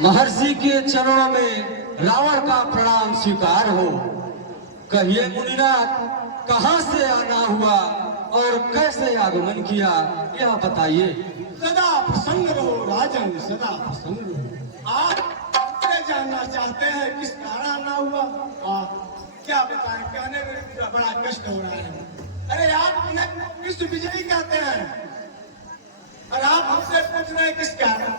महर्षि के चरणों में रावण का प्रणाम स्वीकार हो। कहिए मुनिनाथ, कहाँ से आना हुआ और कैसे आगमन किया, यह बताइए। सदा प्रसन्न रहो राजन, सदा प्रसन्न रहो। आप जानना चाहते हैं किस कारण आना हुआ? क्या बताएं, कहने में बड़ा कष्ट हो रहा है। अरे आप विश्व विजयी कहते हैं और आप हमसे पूछ रहे हैं किस कारण?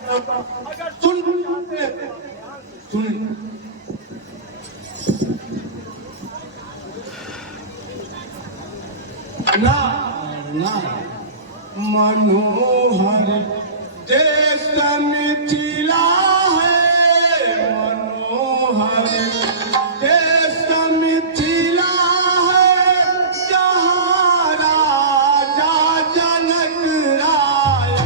अगर सुन चाहते हैं सुन। ना ना मनोहर देश मिथिला है, मनोहर देश मिथिला है, जहाँ राजा जनक राय।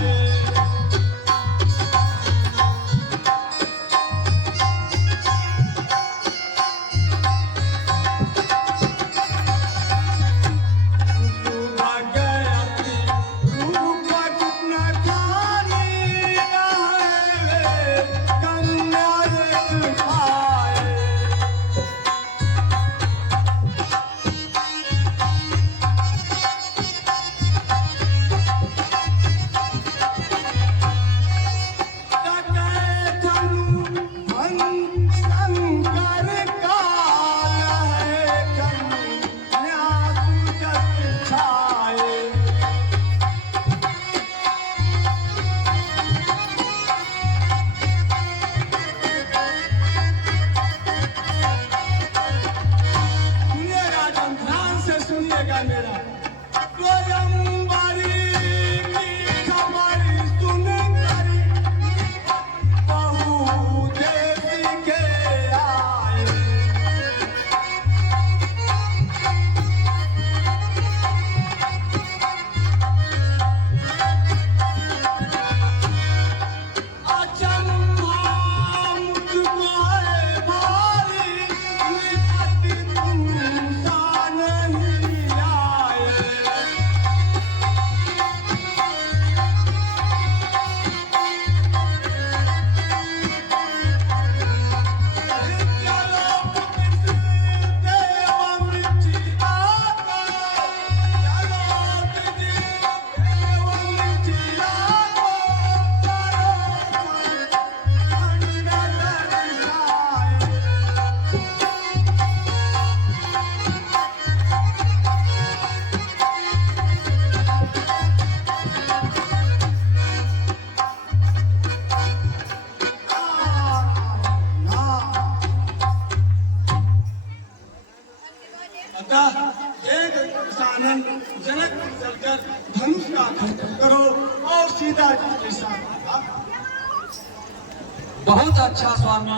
बहुत अच्छा स्वामी,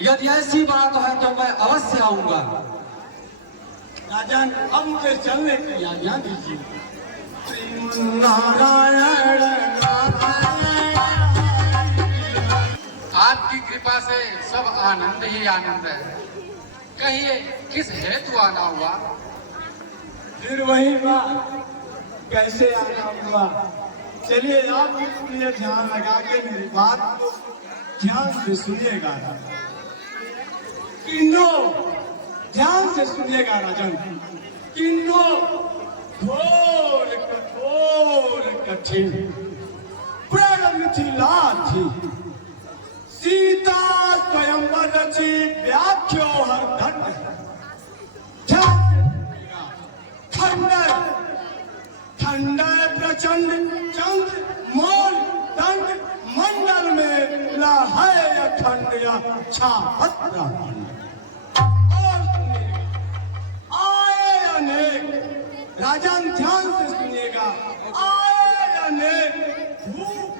यदि ऐसी बात है तो मैं अवश्य आऊंगा। राजन, अब मुझे चलने की आज्ञा दीजिए। नारायण आपकी कृपा से सब आनंद ही आनंद है। कहिए किस हेतु आना हुआ? फिर वही बात, कैसे आना हुआ? चलिए आप भी ध्यान लगा के मेरी बात को ध्यान से सुनिएगा। किन्नो ध्यान से सुनिएगा राजन। किन्नो घोर कठोर कठिन प्रण मिथिला थी, सीता स्वयंवर रची व्याख्यो हर दंड। खंडर खंडर प्रचंड चंद्र मोल दंड मंडल में लहय अखंड छापत्र। और आए अनेक, राजन ध्यान से सुनिएगा, आए अनेक भूप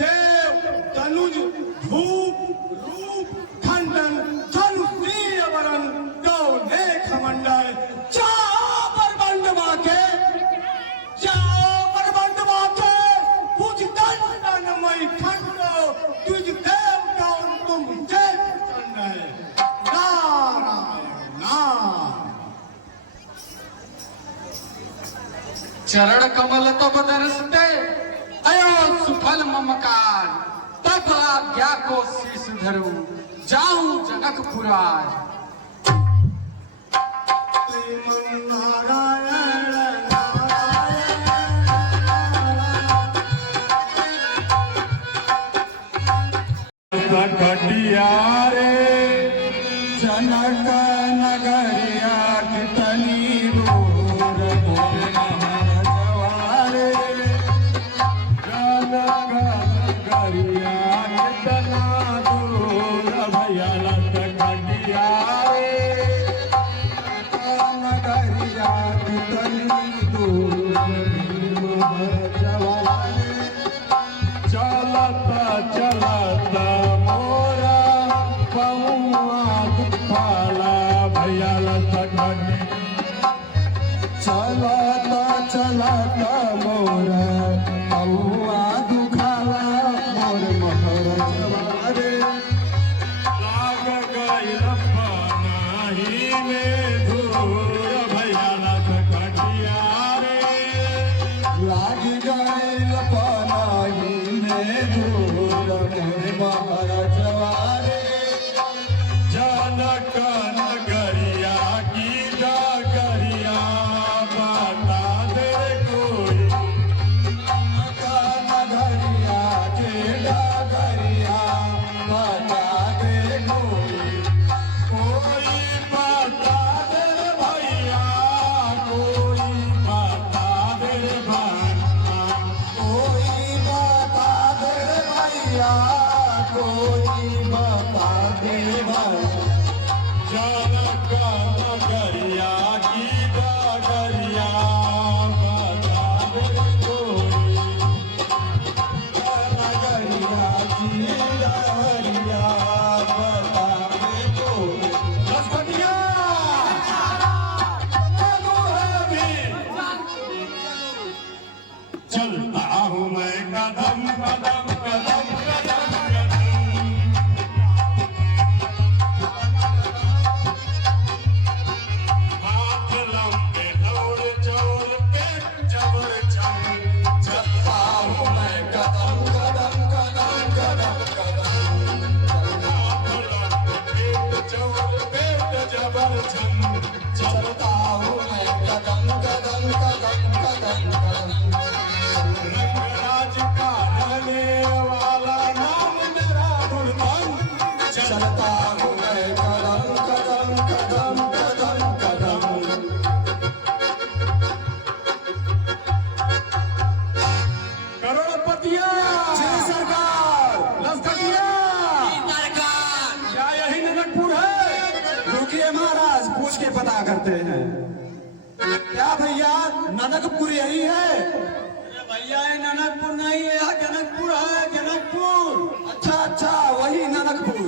देव तनुज भूप रूप खंडन धनुषीय वरण गौने खमंडल। जाओ परबंड माके, जाओ परबंड माके, कुछ दंडनमय खंडो तुझ देव कौन तुम जय प्रचंड है। नारायण नारायण। चरण कमल तब दर्शते अयो सुफल ममकार, तब आज्ञा को शीश धरूं जाऊं जनकपुर आज। कटिया रे जनक नगरिया कितनी दूर मोरे जवारे जनक नगरिया कितना दूर भैया लत कटिया रे नगरिया कितनी दूर जवारे चलता चलता मोरा पहुआ दुखाला भैया लतकनी चलता चलता मोरा पहुआ दुखाला मोर मकर जवारे लाग गइल पनाही में धूर भैया लतकनिया रे लाग गइल पनाही धूर मोरे मकर जवारे जनक नगरिया की डगरिया बता दे कोई जनक नगरिया की डगरिया बता दे कोई बता दे भैया कोई बता दे भाई कोई बता दे भैया कोई बता दे भाई जनक नगरिया की डगरिया बता दे कोई नगरिया की डगरिया बता दे कोई लखनिया चलता हूँ मैं कदम कदम कदम कदम कदम हाथ लंबे दौड़ चोर पे जबर चम चलता हूँ मैं कदम कदम कदम कदम कदम हाथ लंबे चोर पेट जबर चम चलता हूँ मैं कदम कदम कदम कदम कदम रंगराज का रहने वाला नाम मेरा गुरबन चलता हूँ मैं कदम कदम कदम कदम कदम करोड़पतिया सरकार लखनिया क्या यही ननकपुर है? रुकिए महाराज पूछ के पता करते हैं। क्या भैया ननकपुर यही है? भैया ये ननकपुर नहीं है, यहाँ जनकपुर है, जनकपुर। अच्छा अच्छा वही ननकपुर।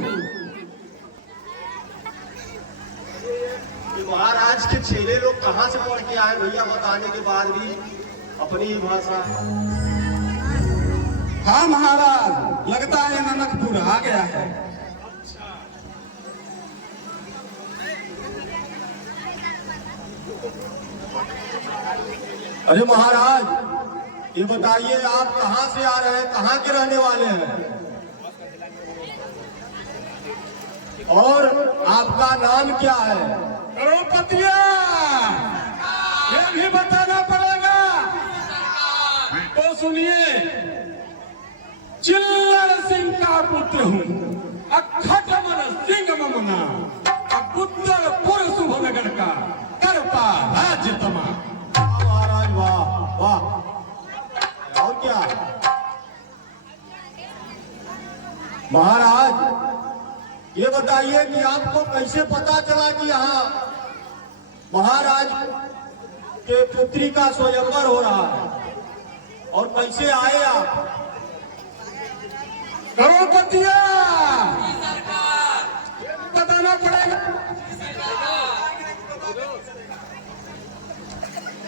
ये महाराज के चेले लोग कहाँ से पढ़ के आए भैया बताने के बाद भी अपनी ही भाषा। हाँ महाराज लगता है ननकपुर आ गया है। अरे महाराज ये बताइए आप कहाँ से आ रहे हैं, कहाँ के रहने वाले हैं और आपका नाम क्या है? करोड़पतिया ये भी बताना पड़ेगा। तो सुनिए चिल्लर सिंह का पुत्र हूँ अखट मन सिंह ममना उत्तरपुर शुभनगर का करता राज्य तमाम। महाराज वाह वाह। और क्या महाराज ये बताइए कि आपको कैसे पता चला कि यहाँ महाराज के पुत्री का स्वयंवर हो रहा है और कैसे आए आप? करोड़पतिया बताना पड़ेगा।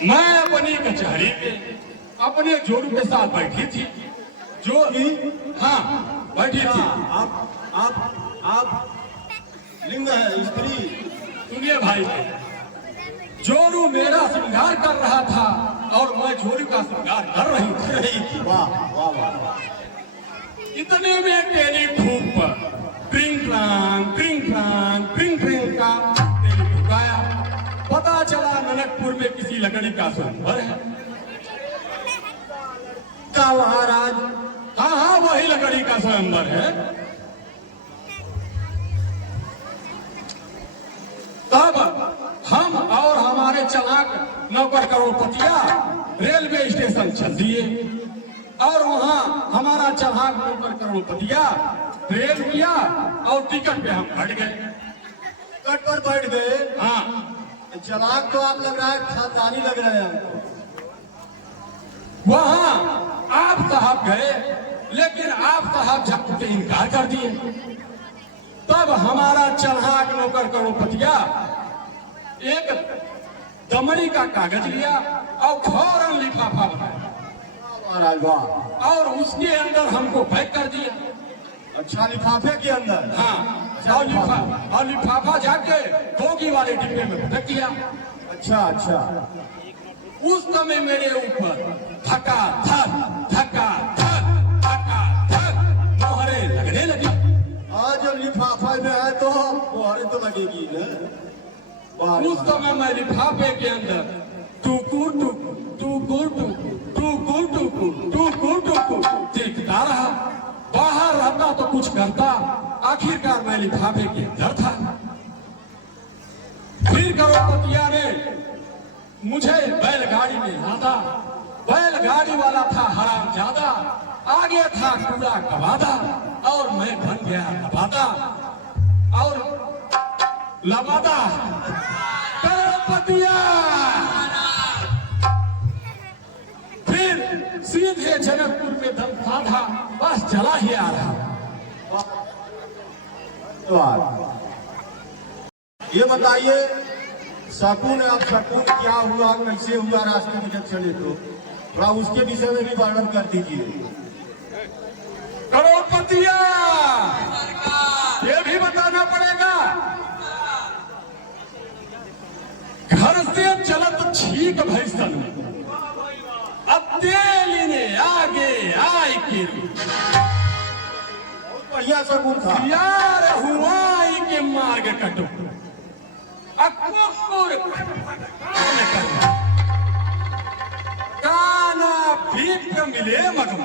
मैं अपनी कचहरी में अपने जोरू के साथ बैठी थी। जो हाँ बैठी थी। आप लिंग है स्त्री? सुनिए भाई जोरू मेरा श्रृंगार कर रहा था और मैं जोरू का श्रृंगार कर रही थी। वाह वाह वाह। इतने में तेरी खूब पर प्रिंग फ्रांग का टेलीफोन आया। पता चला ननकपुर में किसी लकड़ी का स्वयंवर है। क्या महाराज? हाँ हाँ, वही लकड़ी का स्वयंवर है। तब हम और हमारे चालाक नौकर करोड़पतिया रेलवे स्टेशन चल दिए और वहां हमारा चालाक नौकर करोड़पतिया ट्रेन किया और टिकट पे हम बैठ गए। कट पर बैठ गए। हाँ, चालाक तो आप लग रहा है, खानदानी लग रहे हैं। वहां आप साहब गए, लेकिन आप साहब झपके इनकार कर दिए। तब हमारा चढ़ाक नौकर करोड़पतिया एक दमड़ी का कागज लिया और फौरन लिफाफा बनाया महाराज वाह। और उसके अंदर हमको पैक कर दिया। अच्छा, लिफाफे के अंदर? हाँ, और लिफाफा जाके बोगी वाले डिब्बे में फेंक दिया। अच्छा अच्छा। उस समय मेरे ऊपर धक्का धक मोहरे लगने लगी। आज जो लिफाफा में है तो मोहरे तो लगेगी ना। उस समय मैं लिफाफे के अंदर टुकुर देखता रहा। बाहर रहता तो कुछ करता, आखिरकार मैं लिफाफे के अंदर था। फिर करोड़पतिया ने मुझे बैलगाड़ी में लादा। बैलगाड़ी वाला था हरामजादा, आगे था कूड़ा कबादा और मैं बन गया लबादा और लबादा करोड़पतिया। फिर सीधे जनकपुर में दम साधा, बस चला ही आ रहा। ये बताइए शकुन, अब शकुन क्या हुआ, कैसे हुआ, रास्ते में जब चले तो थोड़ा उसके विषय में भी वर्णन कर दीजिए। करोड़पतिया, ये भी बताना पड़ेगा। घर से चलत छीक भैसन, अब तेलिने आगे आय के बढ़िया शकुन था। यार हुआई के मार्ग कटो, अकुकुर काना भीख मिले मगम,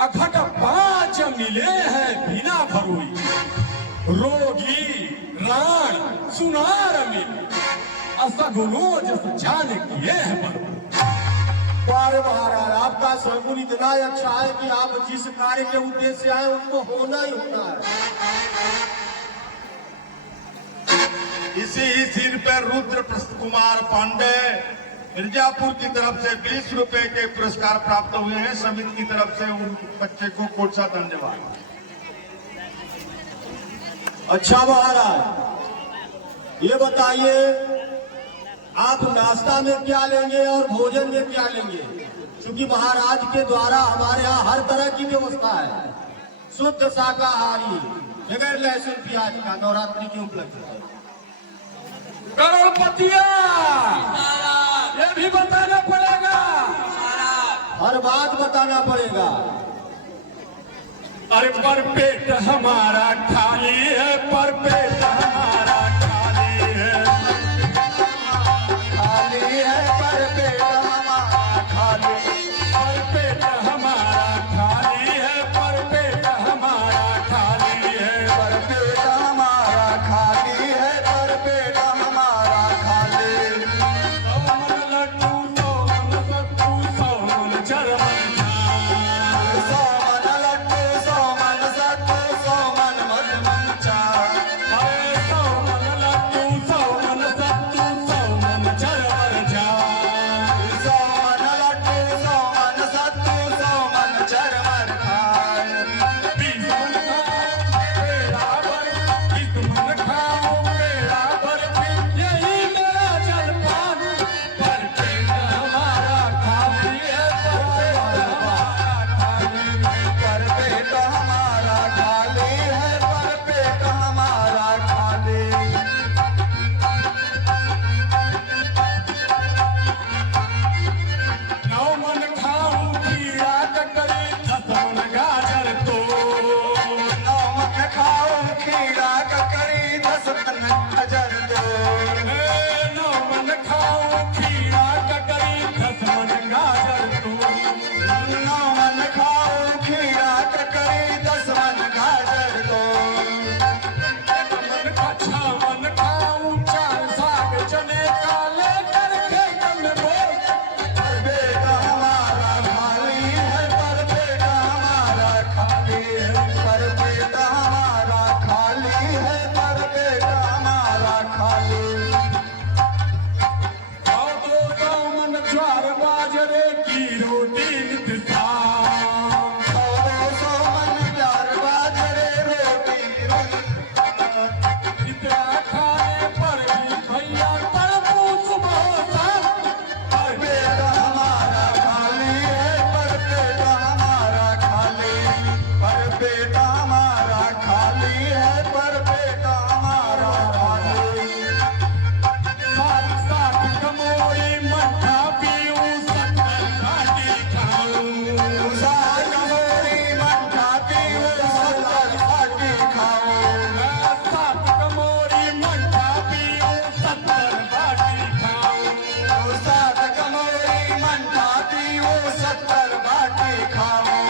अघट पांच मिले हैं बिना भरोई, रोगी राण सुनार मिले, असगुनो जस जान किए हैं। अरे महाराज, आपका शकुन इतना अच्छा है कि आप जिस कार्य के उद्देश्य से आए उसको होना ही होना है। इसी ही सीन पर रुद्र कुमार पांडे मिर्जापुर की तरफ से 20 रुपए के पुरस्कार प्राप्त हुए हैं। समिति की तरफ से उन बच्चे को कोट सा धन्यवाद। अच्छा महाराज, ये बताइए आप नाश्ता में क्या लेंगे और भोजन में क्या लेंगे? क्योंकि महाराज के द्वारा हमारे यहाँ हर तरह की व्यवस्था है, शुद्ध शाकाहारी, बगैर लहसुन प्याज का, नवरात्रि की उपलब्ध है। करोड़पतिया, ये भी बताना पड़ेगा। हर बात बताना पड़ेगा। अरे पर पेट हमारा खाली है, पर पेट हमारा खाली है, खाली है पर पेट हमारा खाली, पर पेट हमारा खाली है, पर पेट हमारा खाली है, पर पेट हमारा खाली है, पर पेट हमारा खाली। सोमन लड्डू सोमन सत्तू सोमन चरमन चार, सोमन लड्डू सोमन सत्तू सोमन मधुमन चार, अरे ज्वार बाजरे की रोटी नित शाम। 100 मन ज्वार बाजरे रोटी इतना खाने पर भी भैया तड़पू सुबह शाम। पर पेट हमारा खाली है, पर पेट हमारा खाली, पर पेट हमारा खाली है, पर पेट हमारा खाली। साथ साथ कमोरी मट्ठा पीऊं 70 घाटी खाऊं। साथ कमोरी मट्ठा पीऊं 70 घाटी खाऊं। साथ कमोरी मट्ठा पीऊं 70 घाटी खाऊं। साथ कमोरी मट्ठा पीऊं 70 घाटी खाऊं।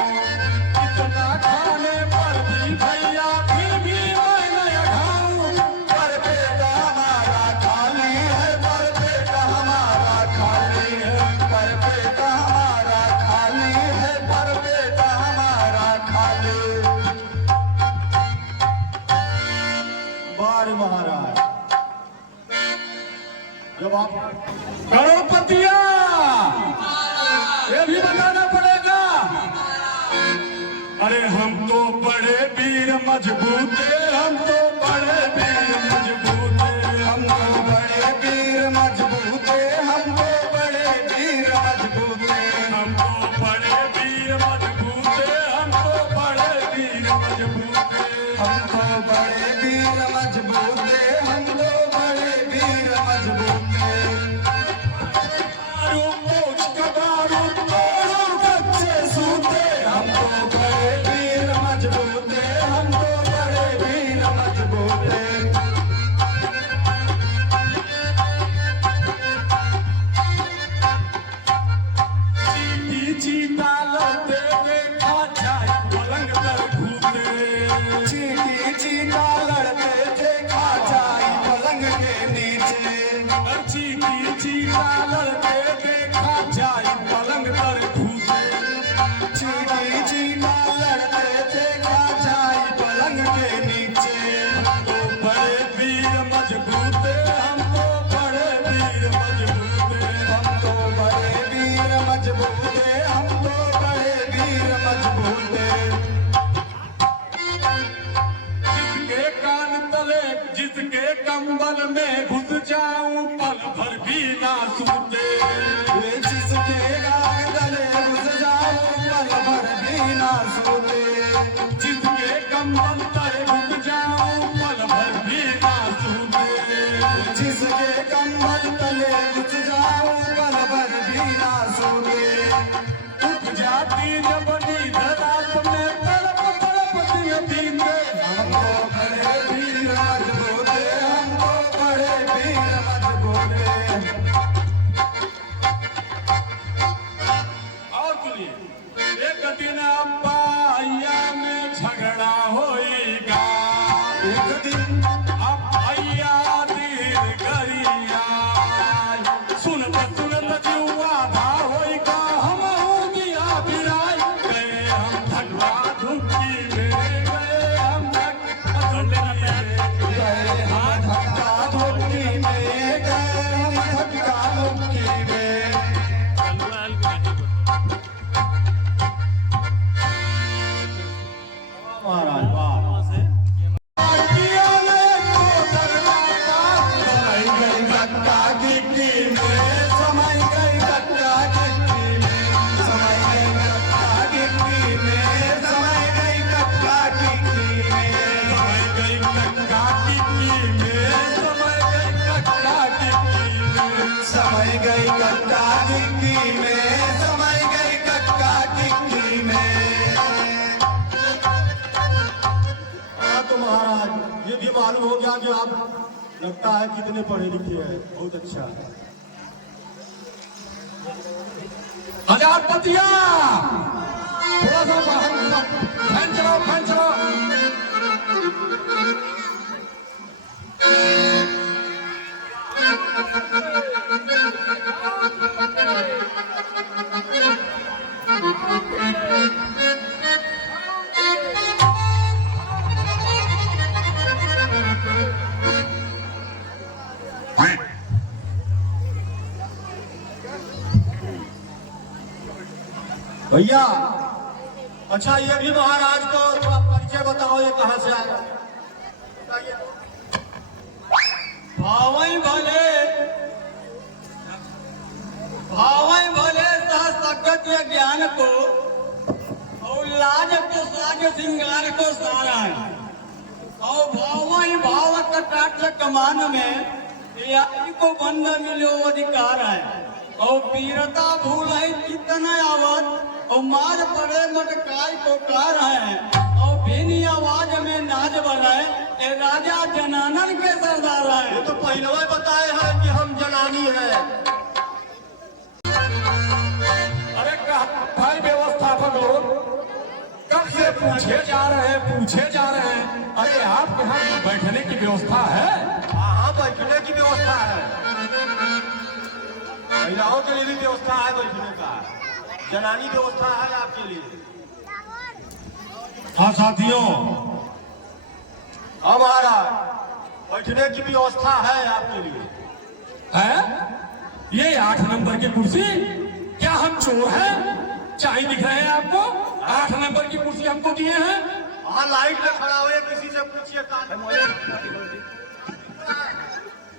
इतना खाने पर भी भैया फिर भी मैं न खाऊं। पर पेट हमारा खाली है, पर पेट हमारा खाली है, पर पेट हमारा खाली है, पर पेट हमारा खाली। बार महाराज जब आप करोड़पतिया ये भी बताना पड़ेगा। अरे हम तो बड़े वीर मजबूत है, हम तो बड़े वीर मजबूत है। हम तो बड़े वीर मजबूत है, हम तो बड़े वीर मजबूत है। हम तो बड़े वीर मजबूत है, हम तो बड़े वीर मजबूत है। हम तो बड़े वीर मजबूत है, हम तो बड़े वीर मजबूत है। मारो पोछ कबारू तोड़ो कच्चे सूते। हम तो बड़े वीर मजबूत है, हम तो बड़े वीर मजबूत है। चीटी चीता लड़ते देखा जाए पलंग पर घूमते। चीटी चीता लड़ते थे खाचाई पलंग के नीचे। चीटी चीता लड़ते देखा जाए पलंग पर घूमते। चीटी चीता लड़ते थे खाचाई पलंग के नीचे। हम तो बड़े वीर मजबूत है, हम तो बड़े वीर मजबूत है। हम तो बड़े वीर मजबूत है, हम तो बड़े वीर मजबूत है। जिसके कान तले जिसके कंबल में घुस जाऊं पल भर भी ना सूते। वे जिसके गाग गले घुस जाऊं पल भर भी ना सोते। जिसके कंबल तले घुस जाऊं पल भर भी ना सूते। जिसके कंबल तले घुस जाऊं पल भर भी ना सोते। उठ जाती जब नींद रात में तड़प तड़प दिन बीते। हम तो बड़े वीर मजबूत है, हम तो बड़े वीर मजबूत है। और सुनिए एक दिन अब्बाइया में झगड़ा होएगा। एक दिन अब्बाइया दीर गरिया सुनत जुआ धा होएगा। हम हो दिया बिराई गए हम धनवा धुकी में गए हम गए हम धक्का धुक्की में, गए हम धक्का धुक्की में। महाराज वाह। पार्टियों में तो दरवाजा समय गई धक्का गिट्टी में, समय गई धक्का गिट्टी में, समय गई धक्का गिट्टी में, समय गई धक्का गिट्टी में। समय गई कक्का टिक्की में समय गई कक्का टिक्की में। समय गई कक्का गिट्टी में, समय गई कक्का गिट्टी में। तो महाराज ये भी मालूम हो गया कि आप लगता है कितने पढ़े लिखे हैं। बहुत अच्छा। हजारपतिया थोड़ा सा बाहर फैन चलाओ फैन चलाओ। भैया अच्छा ये भी महाराज को थोड़ा परिचय बताओ, ये कहाँ से आया? भावई भले सहसगत ये ज्ञान को और लाज को साज श्रृंगार को सारा है और भावई भाव कटाक्ष कमान में यारी को बंद मिलो अधिकार है और वीरता भूल है कितना आवत और मार पड़े मटकाई को कार है और भीनी आवाज में नाच बनाए ए राजा जनानन के सरदार है। ये तो पहलवा बताए हैं कि हम जनानी है। अरे भाई व्यवस्थापक लोग कब से पूछे जा रहे हैं अरे आपके यहाँ बैठने की व्यवस्था है? हाँ बैठने की व्यवस्था है, महिलाओं के लिए भी व्यवस्था है, बैठने का जनानी व्यवस्था है आपके लिए। हाँ साथियों, हमारा बैठने की व्यवस्था है आपके लिए। है? ये 8 नंबर की कुर्सी, क्या हम चोर हैं? चाय दिख रहे हैं आपको? 8 नंबर की कुर्सी हमको दिए हैं। हाँ लाइट में खड़ा हुए किसी से पूछिए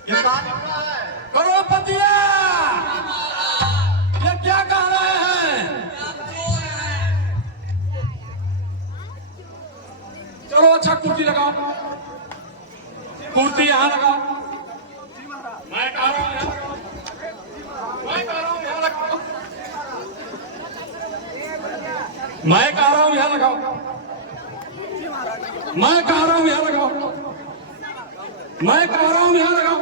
ये कहाँ है? करोड़पतिया, ये क्या कह रहे हैं? चलो अच्छा कुर्सी लगाओ, कुर्सी यहाँ लगाओ, मैं कह रहा हूँ यहाँ लगाओ, मैं कह रहा हूँ यहाँ लगाओ, मैं कह रहा हूँ यहाँ लगाओ, मैं कह रहा हूँ यहाँ लगाओ, मैं कह रहा हूँ यहाँ लगाओ,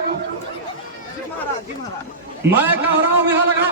मैं कह रहा हूँ यहाँ लगाओ।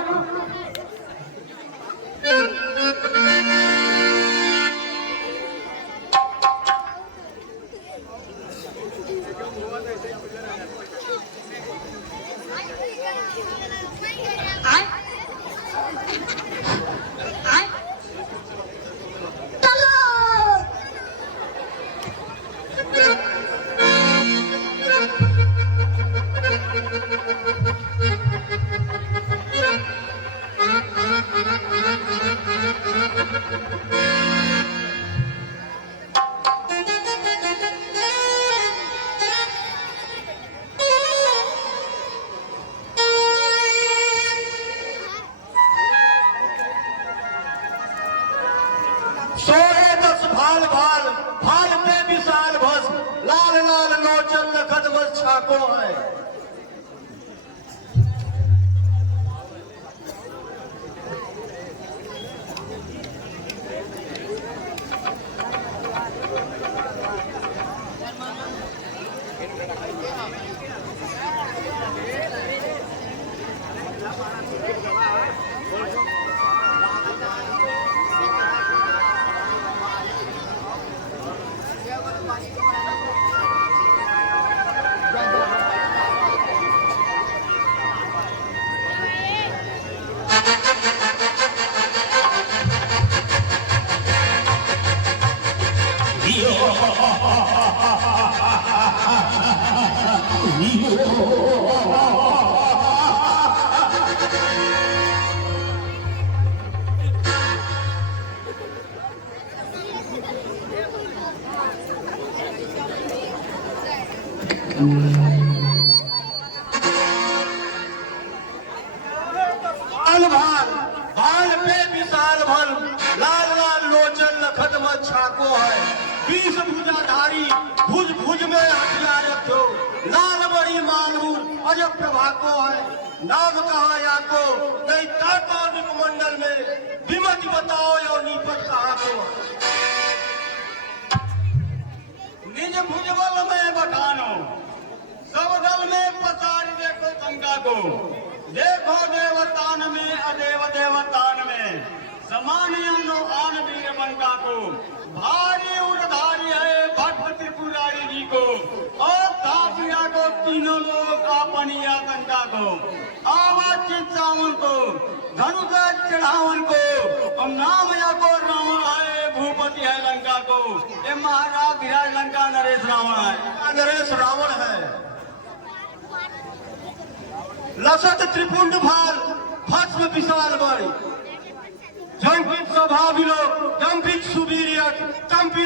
सोरे 10 भाल भाल भाल पे विशाल भस लाल लाल लोचन नखद बस छाको है। भाल पे विशाल भल लाल लाल लोचन नखद मत छाको है। 20 भुजाधारी भुज भुज में हथियार रखो लाल बड़ी मालूम अजब प्रभाको है। नाम कहाँ याको नहीं ताको मंडल में विमत बताओ यो नीपत कहाँ को निज भुजबल में बखानो सब दल में पसार देखो शंका को देखो देवतान में अदेव देवतान में समान नो आन वीर बंका को भारी उड़धारी है भट्ट त्रिपुरारी जी को और तापिया को तीनों लोग अपनिया शंका को आवाज चिंतावन को धनुष चढ़ावन को और नाम या को रावण है भूपति है लंका को ये महाराज विराज लंका नरेश रावण है। नरेश रावण है। लसत त्रिपुंड भाल भस्म विशाल बड़ी सभाविलो कंपित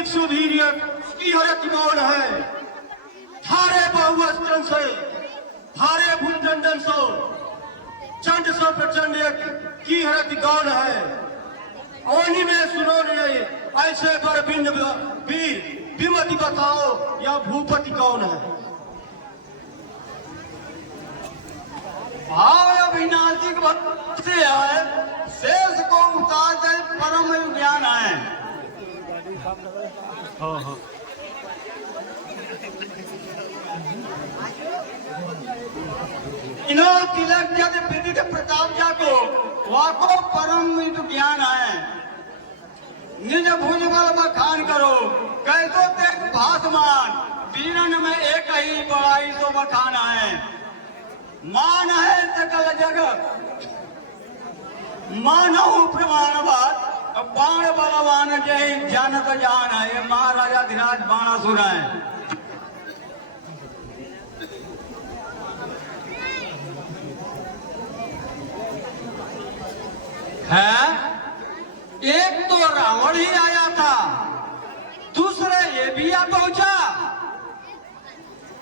सुवीर्यक की हरत गौण है थारे बहुअस्त्रन से थारे भुंजन सो चंड सो प्रचंड की हरत गौण है ओनी में सुनो नहीं ऐसे पर वीर विमति बताओ या भूपति कौन है भाव अविनाशी भक्त से है शेष को उतार दे परम ज्ञान है इनो तिलक जद विदित प्रताप जाको वाको परम ज्ञान है निज भुज बल बखान करो कैसो ते भासमान तीनन में एक ही बड़ाई तो बखान है मान है सकल जगत मानव प्रमाण बात बाण बलवान जय जानत जान है ये महाराजा धीराज बाणा सुना है एक तो रावण ही आया था दूसरे ये भी आ पहुंचा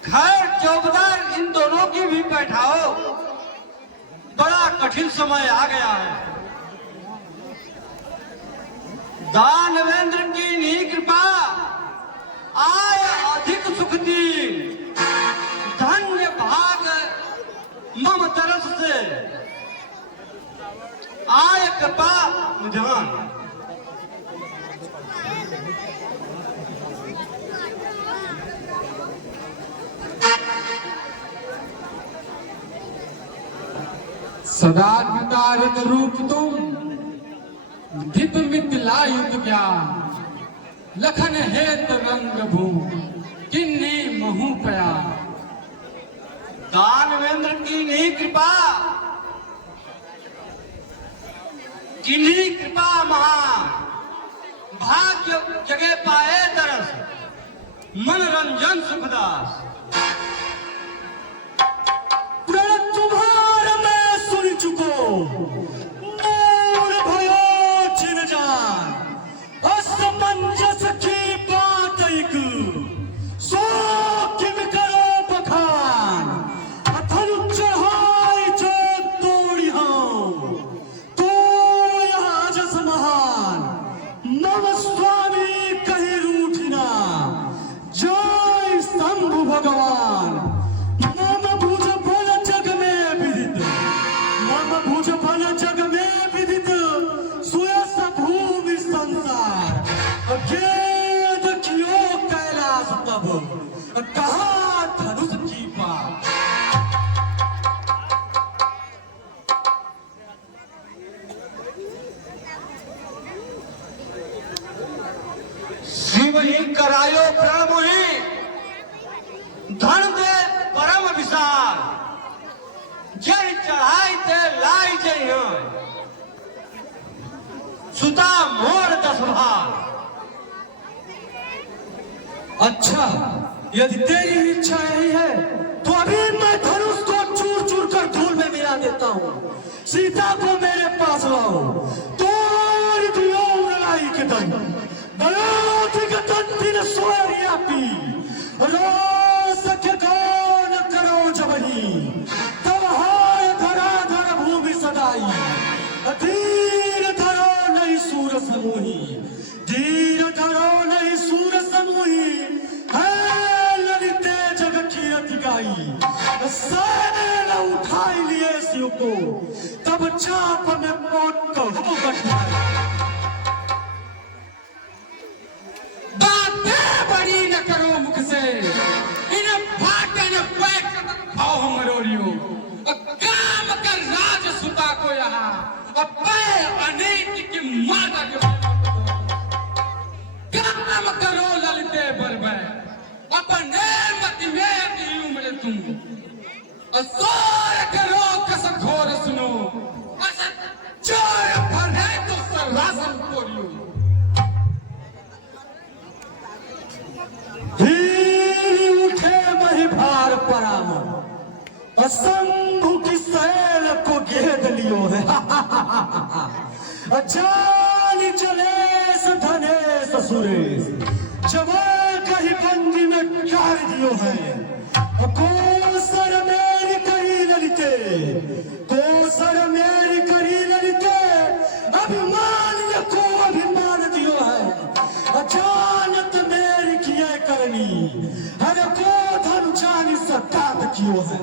खैर चौकीदार इन दोनों की भी बैठाओ बड़ा कठिन समय आ गया है दानवेंद्र की नी कृपा आय अधिक सुख दी धन्य भाग मम तरस से आय कृपा मुझान सदा वितारित रूप तुम दिप मिथिलायुध ज्ञान लखन हेत रंग भू किन्नी महू पया दानवेंद्र की नी कृपा किन्हीं कृपा महान भाग्य जगह पाए तरस मनोरंजन सुखदास तुम्हारा मैं सुन चुको मूल भयो चिन जान असमंजस की बात एक सो किम करो बखान अथन चढ़ाई जो तोड़ी हो तो यहाँ जस महान नव स्वामी कहीं रूठना जय शंभु भगवान जग में विदित सुयस भूमि संसार खेद कियो कैलाश तब कहा धनुष की बात शिव ही करायो प्रण मोहि धन दे परम विशाल जय चढ़ाई ते लाई जय सुता मोर दस भाल अच्छा यदि तेरी इच्छा यही है तो अभी मैं धनुष को चूर चूर कर धूल में मिला देता हूँ सीता को मेरे पास लाओ तोड़ दियो लड़ाई के दन दिन सोया पी रो सके कौन करो जबही तब हाय धरा धर भूमि सदाई धीर धरो नहीं सूर समूही धीर धरो नहीं सूर समूही है ललिते जग की अति गाई सैन उठाई लिए शिव को तब चाप में मौत को बैठाया बड़ी न करो मुख से इन फाटन पैक भाव हम रोड़ियो काम कर राज सुता को यहाँ अनेक की माता के काम करो ललिते बरबै अपने मत में उम्र तुम असोर करो कसम घोर सुनो चोर भरे तो सर्वासन कोरियो उठे महिभार पराम शंभु की सैल को घेर लियो है अच्छा सुरेश जवा कहीं बंदी में कार दियो है कोसर मेरी करी ललिते कोसर मेरी करी ललिते अभिमान को अभिमान दियो है जानत मेरी किया करनी हर को धन जानी सकात कियो है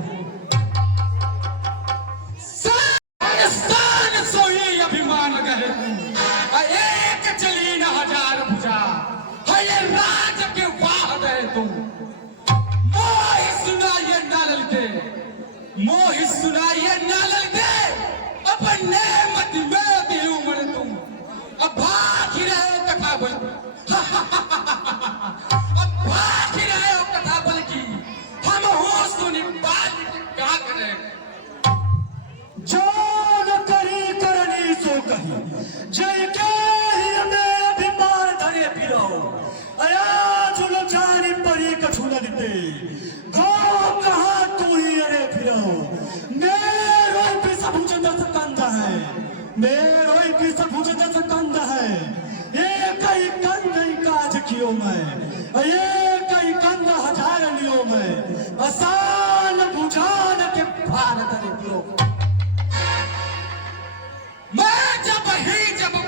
स्थान सोई अभिमान गहे एक चली न हजार भुजा है राज के वाह गए तुम मोहि सुनाइए नालल के मोहि सुनाइए नालल के अपने मत में दिलू मर तुम अब भाग ही रहे हो कथा बोल अब भाग ही रहे हो कथा बोल की हम हो सुनी बात क्या करें जो न करी करनी सो कही जय के ही में अभिमान धरे फिरो अया झुल जानी परी कछु न दिते गो कहा तू ही अरे फिरो मेरो भी सब जन कंधा है मेरो भी सब जन कंधा है एक ही कंध ही काज कियो मैं एक ही कंध हजार लियो मैं आसान बुझान के भार धरे फिरो मैं जब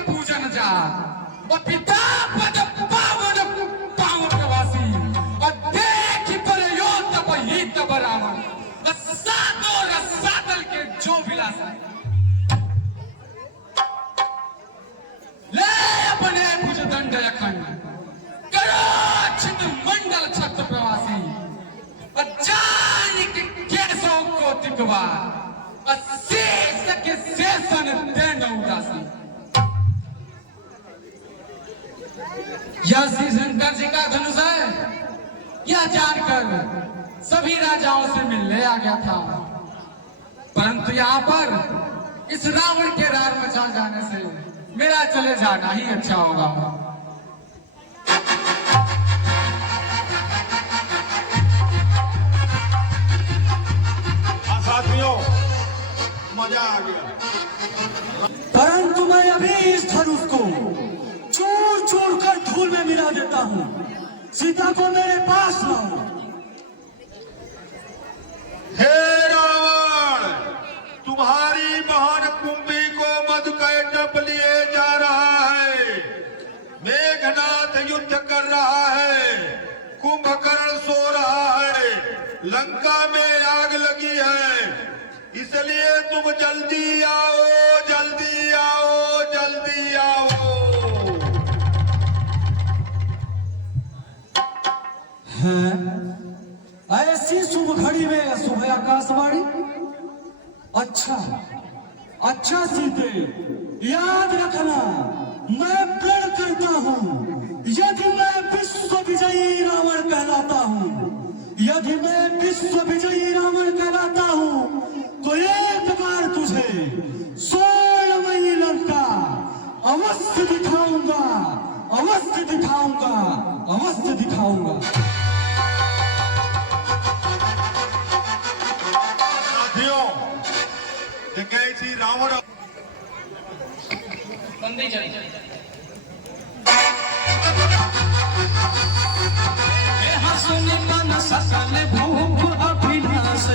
पूजन जा और पिता पद पावन पावन प्रवासी और देख पर यो तब ही तब रावण सातो रसातल के जो विलासा ले अपने भुज दंड अखंड करो छित मंडल छत्र प्रवासी और जान के कैसो को तिकवा शेष के शेषन देंड उदासी यह श्री शंकर जी का धनुष है यह जानकर सभी राजाओं से मिलने आ गया था परंतु यहाँ पर इस रावण के रार मचा जाने से मेरा चले जाना ही अच्छा होगा साथियों मजा आ गया परंतु मैं अभी इस धनुष को चूर चूर कर धूल में मिला देता हूँ सीता को मेरे पास लाओ हे रावण तुम्हारी बहन कुंभी को मधु कैटप लिए जा रहा है मेघनाथ युद्ध कर रहा है कुंभकर्ण सो रहा है लंका में आग लगी है इसलिए तुम जल्दी आओ जल्दी आओ जल्दी आओ ऐसी शुभ घड़ी में सुबह आकाशवाणी अच्छा अच्छा सीते याद रखना मैं प्रण करता हूँ यदि मैं विश्व विजयी रावण कहलाता हूँ यदि मैं विश्व विजयी रावण कहलाता हूँ तो एक बार तुझे स्वर्णमयी लंका अवश्य दिखाऊंगा अवश्य दिखाऊंगा अवश्य दिखाऊंगा साथियों कैसी रावण बंदी चली हसन मन ससल भूख अभिलाष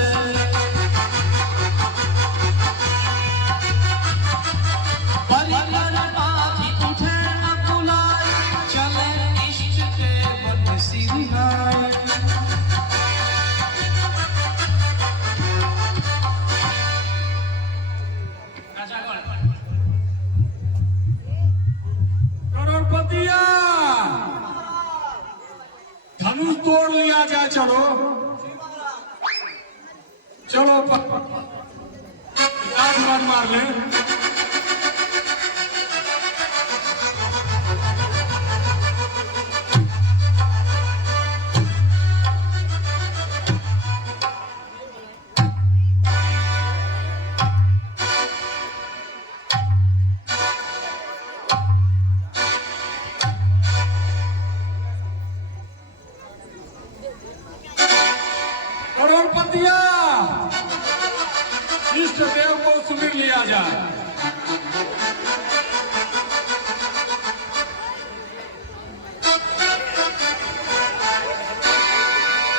बलिदान आदि उठे अकुलाय चले इष्ट के बन सिंहाय करोड़पतिया धनुष तोड़ लिया जाए चलो चलो आसमान मार ले करोड़पतिया इष्ट देव को सुमिर लिया जाए।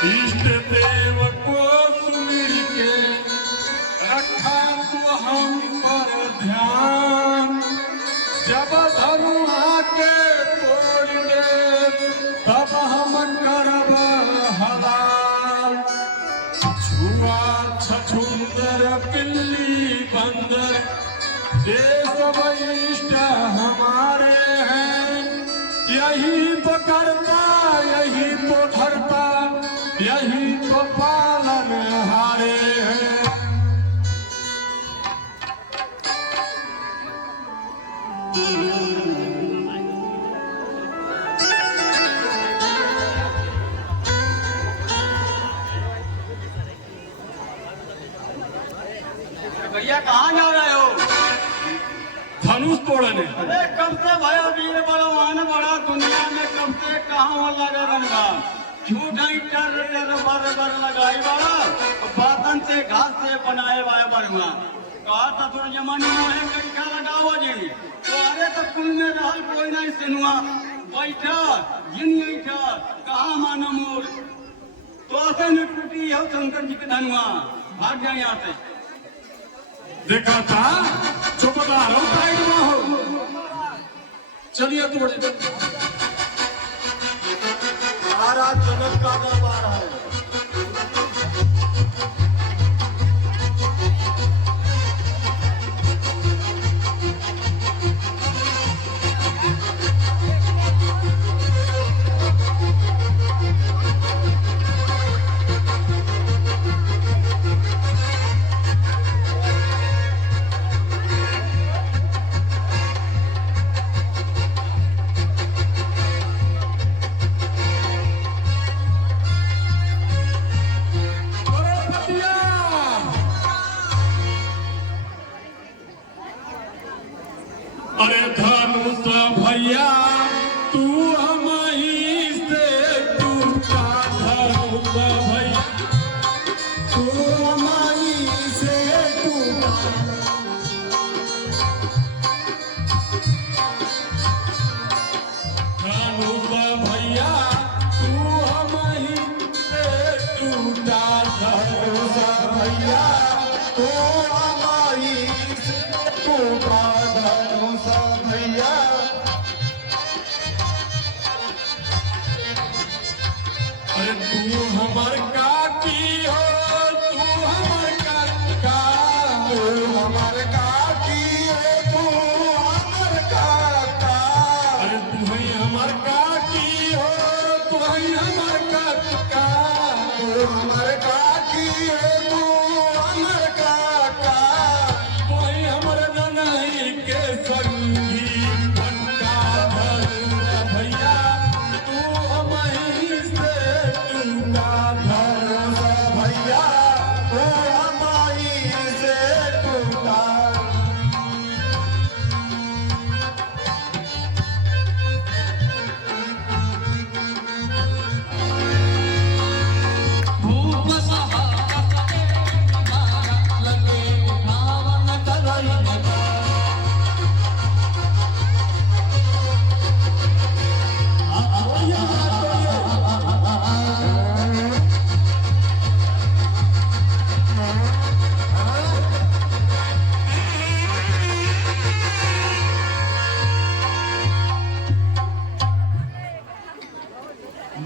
इष्ट देव को सुमिर के रखा तो हम पर ध्यान। जब धनुआ के तोड़ दे तब हम करब हलाल। छुआ छछुंदर पिल्ली बंदर ये सब इष्ट हमारे हैं। यही तो करता यही तो धरता यही तो पालन हारे हैं। भैया कहाँ जा रहे हो? धनुष तोड़ने। अरे कब से भयो वीर बलवान बड़ा दुनिया में कब से कहाँ लगा रंगा। झूठ ही टर टर बर बर लगाई बड़ा बातन से घास से बनाए वाया बरुआ। कहा था तो जमाने में कड़का लगाओ जी तो अरे तो कुल में रहल कोई नहीं सिनुआ। बैठा जिन बैठा कहा मानो मोर तो ऐसे में टूटी हो शंकर जी के धनुआ। भाग जाए यहाँ से। देखा था चौकीदार हो साइड में हो। चलिए तोड़े। महाराज जनक का दरबार है। अरे धनुष भैया तू हमारी से टूटा। धनुष भैया तू हमारी से टूटा। धनुष भैया तू हमारी से टूटा। धनुष भैया तू हमारी से टूटा। धनुष भैया अरे तू हमार काकी हो तू हमार काका। तू हमार काकी है। तू हमार काका। अरे तू ही हमार काकी हो तू ही हमार काका। तू हमार काकी है। तू हमार काका। तू ही हमार ननही के संगी बनका। धनुष भैया तू हमारी से टूटा। धनुष भैया तू हमारी से टूटा। भूप सहारा लगे भावन करई लगा।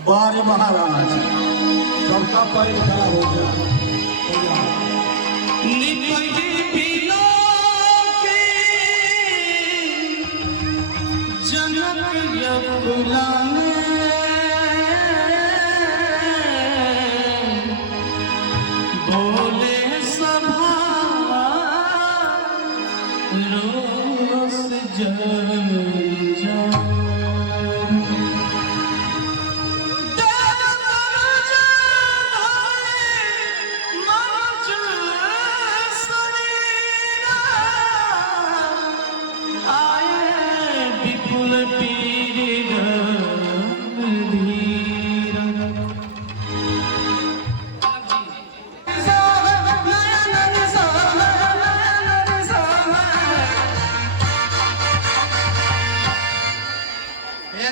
बारे महाराज सबका पैर खड़ा हो गया। निपटी पिलो के जनक यकुलाने बोले सभा रोस जल जाए।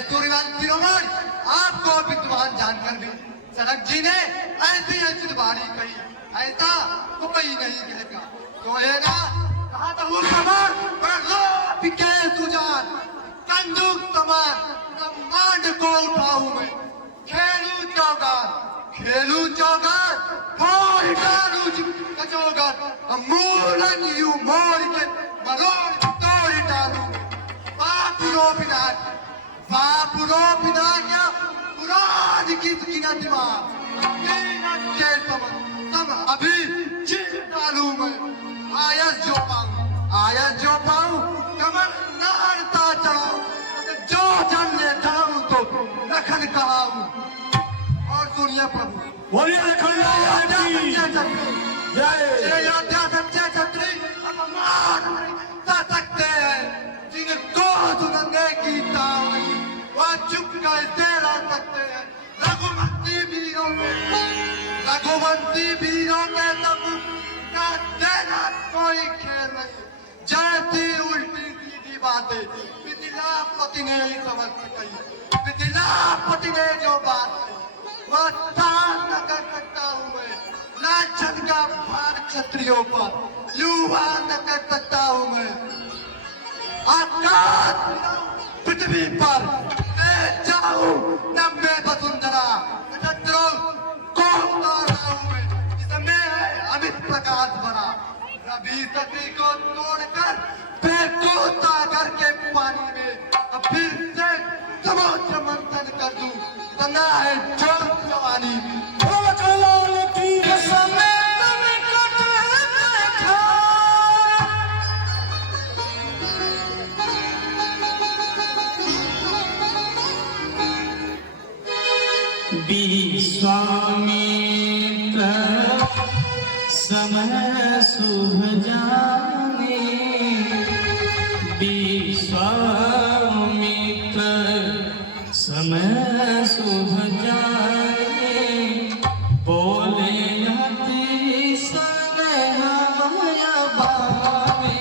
सूर्यवान शिरोमणि आपको विद्वान जानकर भी जनक जी ने ऐसी ऐसी बाणी कही, ऐसा कोई नहीं कहेगा। कहेगा कहा तो हूँ समान पर लो बिके सुजान, कंदूक समान ब्रह्मांड को उठाऊं मैं, खेलू चौगार फोड़ डालू कचौगार, मूलन यू मोड़ के मरोड़ तोड़ डालू। बापुरो बिना पुरान की दिमाग के सम अभी चीज डालू मैं। आयस जो पाऊं कमर नारता चढ़ाऊं, जो जन्ने जाऊं तो लखन कहाऊं। और सुनिए प्रभु, बोलिए अयोध्या सच्चे छत्री अब मान सकते हैं, जिनको सुनने की ताव नहीं वह चुप कैसे रह सकते हैं। रघुवंशी वीरों के सब का देना कोई खेल नहीं। जैसी उल्टी सीधी बातें मिथिलापति ने ही समझ कही, मिथिलापति ने जो बात कही वह तान न कर सकता हूँ मैं। लांछन का भार क्षत्रियों पर युवा न कर सकता हूँ मैं। आकाश पृथ्वी पर ले जाऊं न मैं वसुंधरा, शत्रुओं को उतारूं मैं, जिसमें है अमित प्रकाश भरा। रवि सती को तोड़कर फेंकूं सागर के पानी में, फिर से समुद्र मंथन कर दूं, तना है जो जवानी में। विश्वामित्र समय शुभ जाने, विश्वामित्र समय शुभ जाने, बोले अति समय हमारा बावे।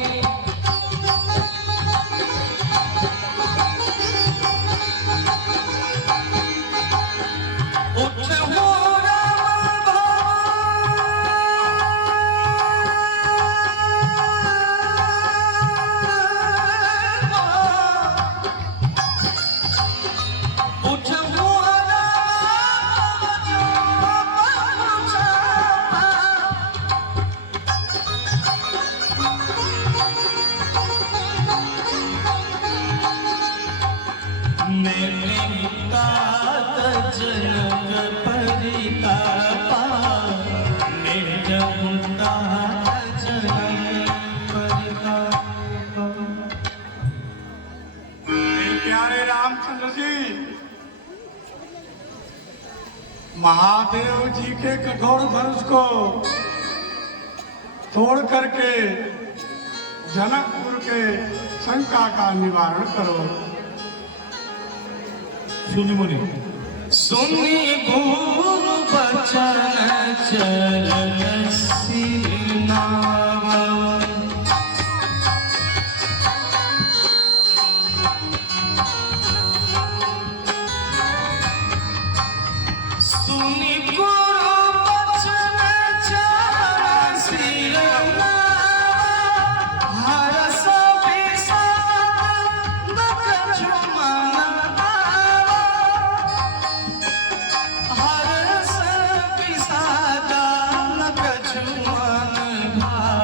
प्यारे रामचंद्र जी, महादेव जी के कठोर धनुष को तोड़ करके जनकपुर के शंका का निवारण करो। सुनि मुनि सुनी गुरु बचन चरण सिरनावा, सुनी गुरु बचन चरण सिरनावा, हरस विषाद न कछु मनावा, हरस विषाद न कछु मन भावा।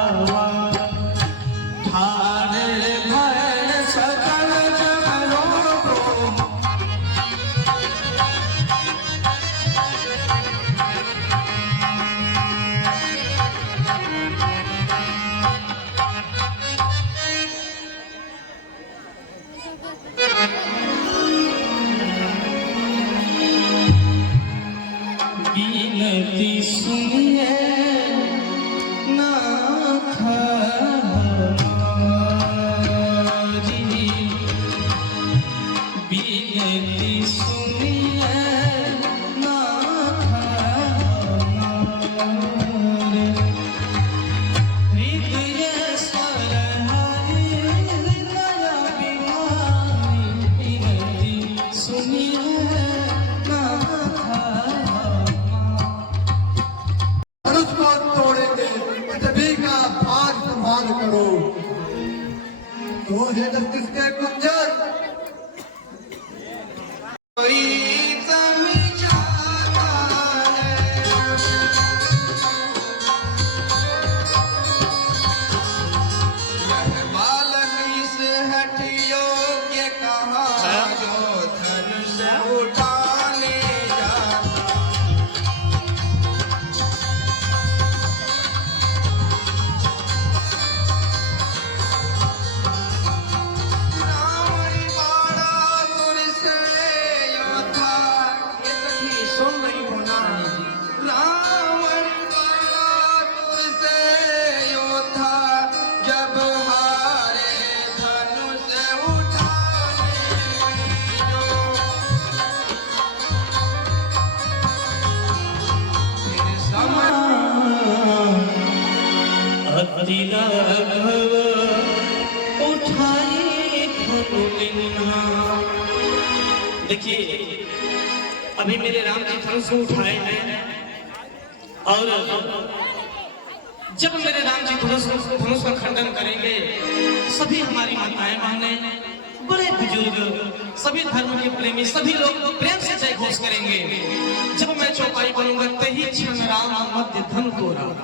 जस्टिस के कुंजर कोई समझाता है यह बालक से हटियो के कहा जो धनुष उठाने जाता रावण बड़ा दुर से योद्धा ये सखी सुन रही हो ना रावण बड़ा दुर से योद्धा जब हारे धनुष उठाने जो फिर समझ अति लाघव उठाई धनुलिन्हा। देखिए अभी मेरे राम जी धनुष को उठाए हैं और जब मेरे राम जी धनुष का खंडन करेंगे सभी हमारी माताएं बहनें बड़े बुजुर्ग सभी धर्म के प्रेमी सभी लोग प्रेम से जय घोष करेंगे। जब मैं चौपाई बनूंगा तही क्षण राम मध्य धन को राम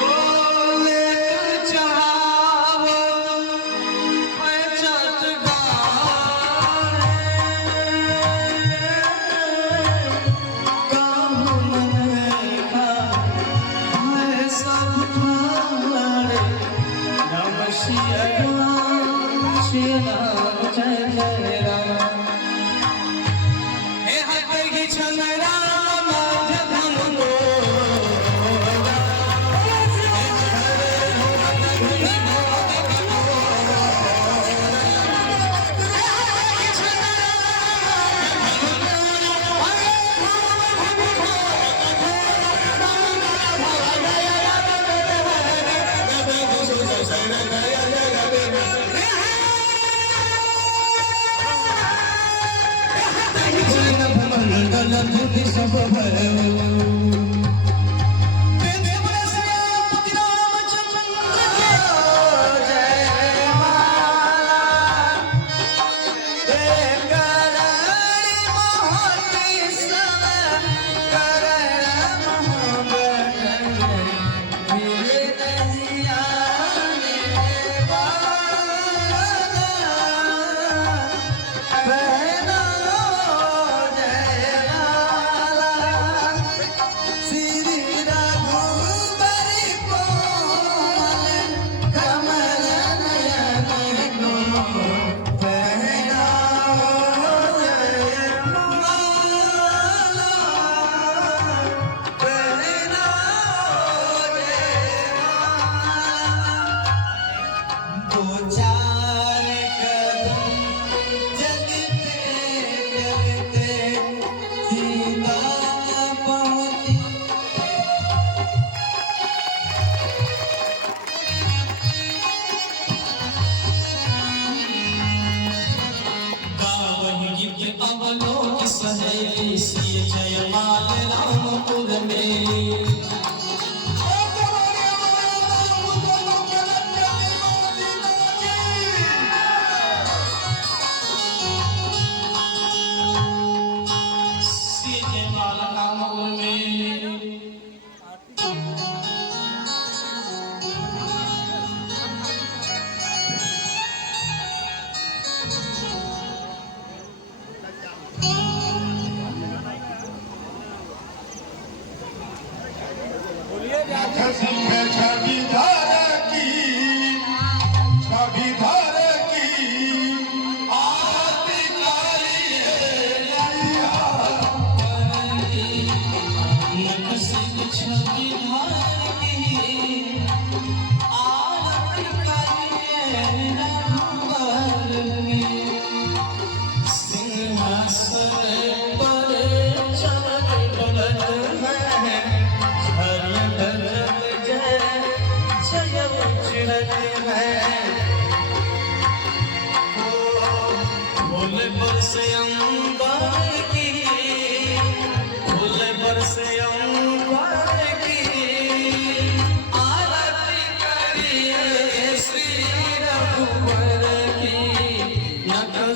बोले चाहो मैं चटगारे काहू मन का मैं सब ठारे नम श्री राम जय जय राम हे हट ही छन राम धन मंगल धुनि सब सहेली सी जयमाल रामपुर में सी जयमाल रामपुर में आरती करिए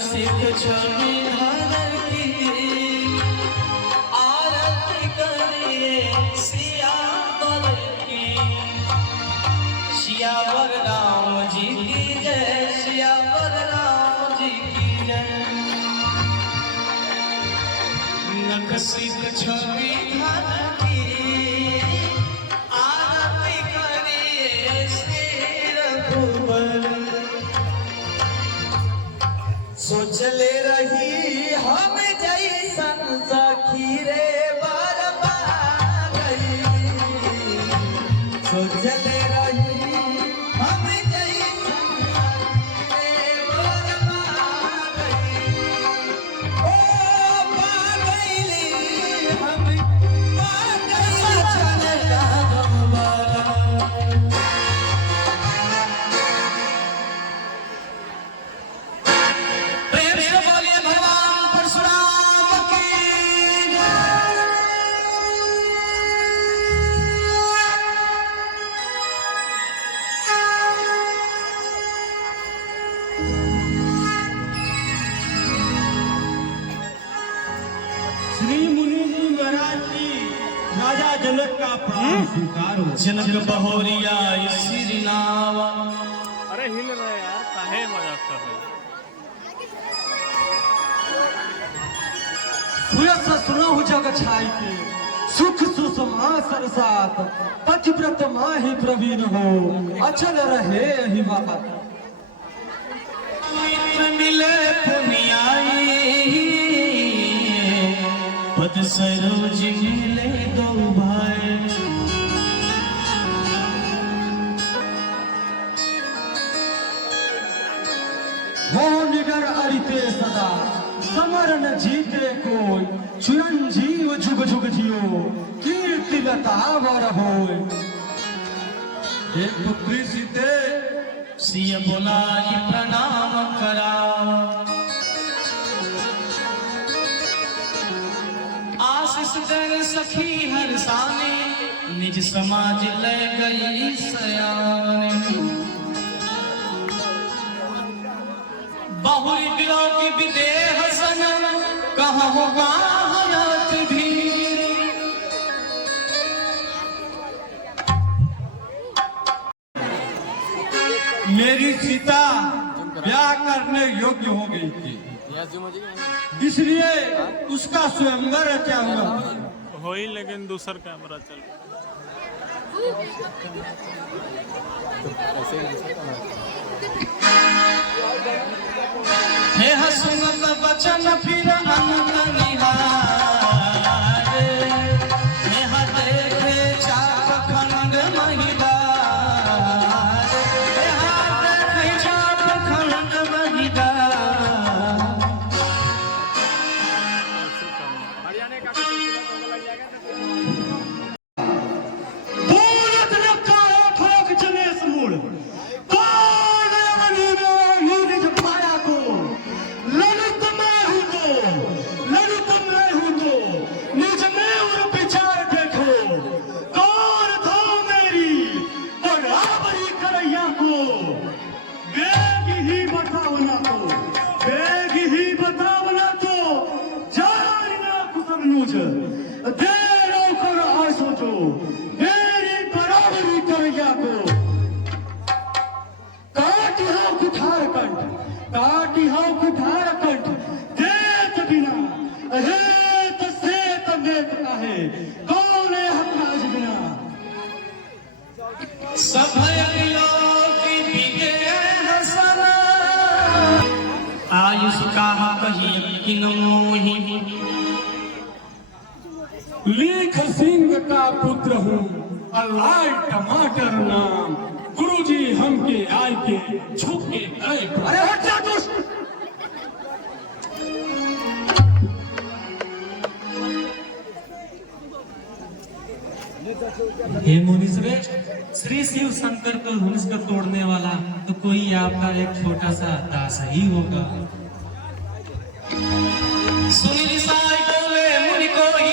सिख छवि धर की आरती करिए सियावर की। सियावर राम जी की जय, सियावर राम जी की जय। नख सिख छवि धर की आरती करिए श्री रघुवर। सोचले रही हम जैसन सखी रे बरबा गई। सोचले रही हम जैसन सखी रे बरबा गई। ओ पा गईली हम पा गई चलता गंवारा। प्रेम से बोलिए भगवान परशुराम की जय। श्री मुनि जी महाराज जी राजा जनक का प्रणाम स्वीकार हो। जनक बहोरिया श्री नावा। अरे हिल रहे यार, काहे मजाक कर रहे हो? सुयस सुनहु जग छाई के सुख सुषमा सरसात। पतिव्रत माहि प्रवीण हो अचल रहे ही बात। मित्र मिले पुनियाई पद सरोज मिले दो भाई। वो निगर अरिते सदा समरण जीते कोई। चिरंजीव जुग जुग जियो कीर्ति लता वर होय। एक पुत्री सीते सिय बुलाई प्रणाम करा। आशीष दर सखी हर साने निज समाज ले गई सयाने। बहुरी बिरो की विदेह सन कहाँ होगा हयात भी। मेरी सीता ब्याह करने योग्य हो गई थी, इसलिए उसका स्वयंवर रचा हुआ। हो ही, लेकिन दूसरा कैमरा चल हे हसुमत बचन फिर अंत निहारे। हे देखे चाप खंड महिला। हे देखे चाप खंड महिला। बोलत रखा है ठोक चले समूल। कौन अवनी में यूनिट पाया को ललित मैं हूँ तो ललित मैं हूँ तो निज में और विचार देखो। कौन था मेरी बराबरी करैया को। बेग ही बतावना तो बेग ही बतावना तो जानना कुसम नूज देरो कर आसो जो मेरी बराबरी करैया को। काटी हाँ कुठार कंठ देत बिना हेत सेत देत काहे। कौन है हकराज बिना। सभय की बिके हसन आयुष कहा कही किन मोहि। लेख सिंह का पुत्र हूँ अलाल टमाटर नाम। गुरुजी हमके आय के झुके गए। अरे हट जा दुष्ट। हे मुनि श्रेष्ठ, श्री शिव शंकर को धनुष को तोड़ने वाला तो कोई आपका एक छोटा सा दास ही होगा। सुनी रिसाई बोले मुनि कोई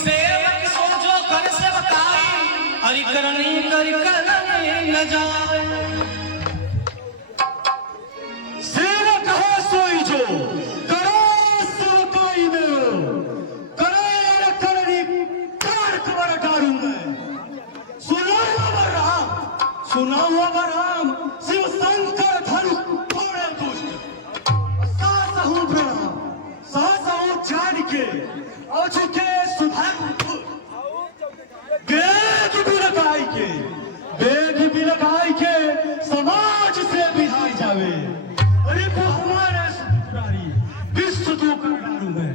सेवक सोचो कर सेवकाई। हरि करनी न जाए। सेवक है सोई जो नाम शिव शंकर धनुष थोड़े दुष्ट सासहु प्रणाम सासहु जान के और चुके सुधार वेद भी लगाई के समाज से बिहाई जावे अरे को हमारे सुधारी विश्व तो करदारू है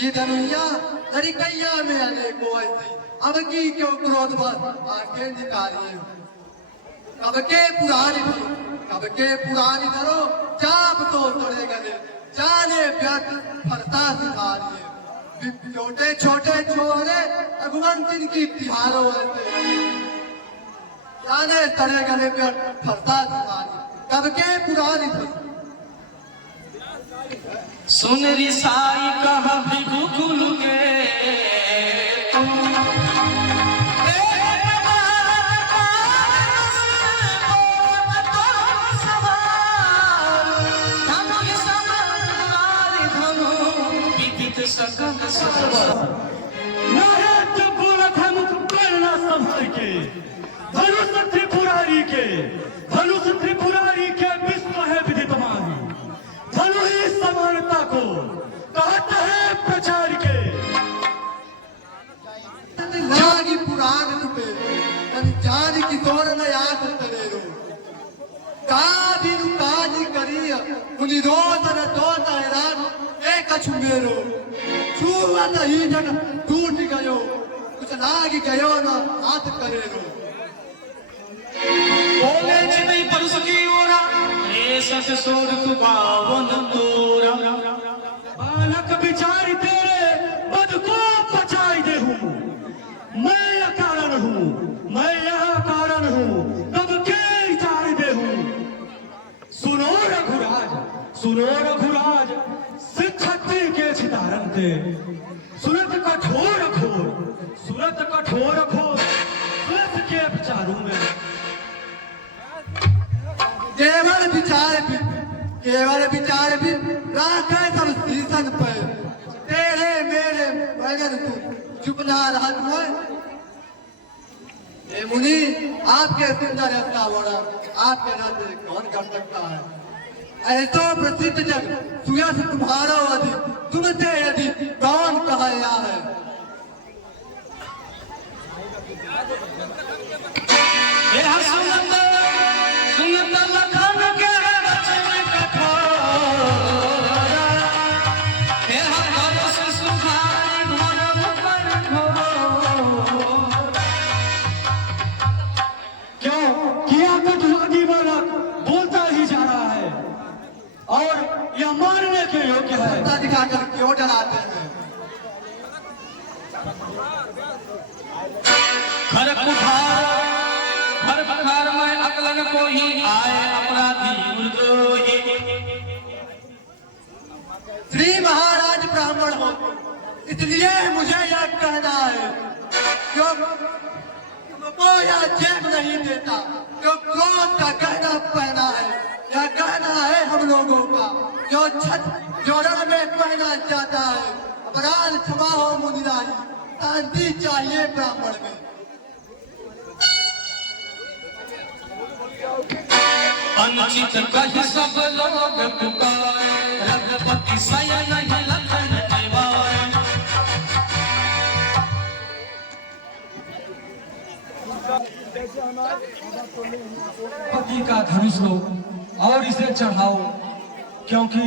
ये धनुया लड़कैया में अनेको ऐसी अब की क्यों क्रोध बस आंखें निकाली कब के पुरानी धरो चाप तो तोड़े गले जाने व्यर्थ फरता सिखारिए छोटे छोटे छोरे रघुवंश की तिहारों ऐसे जाने तड़े गले व्यर्थ फरता सिखारिए कब के पुरानी धरो सुन रिसाई कहा भी भूल के धनुष त्रिपुरारी के विश्व है विदितमान धनु ही समानता को कहता है प्रचार के जागी पुराण रूपे जान की तोड़ न याद करेरो काजी करिय उनी रोज न दोत हैरान एक छुमेरो छुवत ही जग टूट गयो कुछ लाग गयो न हाथ करेरो बोले चितई परस की ओरा रे सस सोर कुबावन तोरा बालक बिचारी तेरे बद को बचाई दे हूँ मैं यह कारण हूँ तब के जारी दे हूँ सुनो रघुराज सिद्धि के छितारन थे सुरत कठोर खोर सुरत के विचारों में केवल विचार भी राखे सब शीशन पर तेरे मेरे बगैर तू चुप ना रहा तुम्हें मुनि आपके सुंदर का वर्णन आपके राज्य कौन कर सकता है ऐसो प्रसिद्ध जग सुयस तुम्हारा अधिक तुमसे अधिक कौन कहया है मारने के योग्य है दिखाकर क्यों डराते हैं हर पखार में अकलन को ही आए अपराधी उर्दोही श्री महाराज ब्राह्मण हो इसलिए मुझे यह कहना है क्यों तुमको यह जेब नहीं देता जो क्रोध का कहना पहना है यह कहना है हम लोगों का जो छत जोड़न में पहना जाता है अपराध क्षमा हो मुनिराज शांति चाहिए ब्राह्मण में अनुचित कही सब लोग पुकारे रघुपति सयन ही लखन निवारे पति का धनुष लो और इसे चढ़ाओ क्योंकि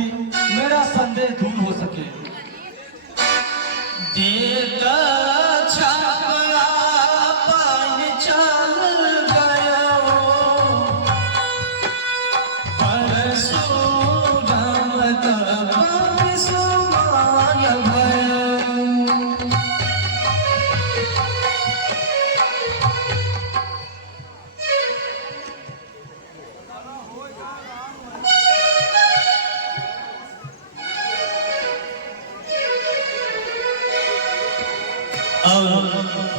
मेरा संदेह दूर हो सके देता छापरा पान चल गया परशुराम तब समान भया और